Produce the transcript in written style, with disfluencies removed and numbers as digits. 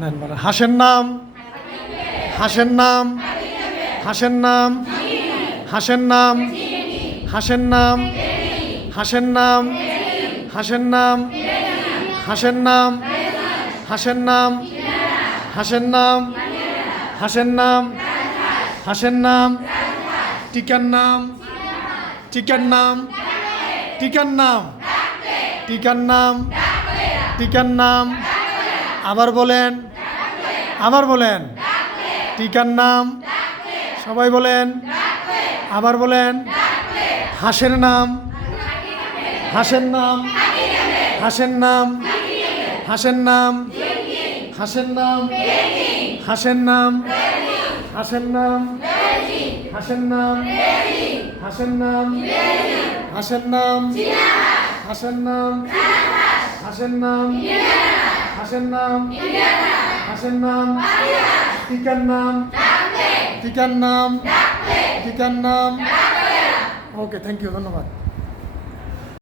নেন বলেন হাঁসের নাম, হাঁসের নাম, হাঁসের নাম, হাঁসের নাম, হাঁসের নাম, হাঁসের নাম, হাঁসের নাম, হাঁসের নাম, হাঁসের নাম, হাঁসের নাম, হাঁসের নাম, হাঁসের নাম, টিকার নাম, টিকার নাম, টিকার নাম, টিকার নাম, টিকার নাম, আবার বলেন, আবার বলেন, টিকার নাম, সবাই বলেন, আবার বলেন, হাঁসের নাম, হাঁসের নাম, হাঁসের নাম, হাঁসের নাম, হাঁসের নাম, হাঁসের নাম, হাঁসের নাম, হাঁসের নাম, হাঁসের নাম, হাঁসের নাম, হাঁসের নাম, হাঁসের নাম, হাঁসের নাম, হাঁসের নাম, টিকার নাম, টিকার নাম, টিকার নাম। ওকে, থ্যাংক ইউ, ধন্যবাদ।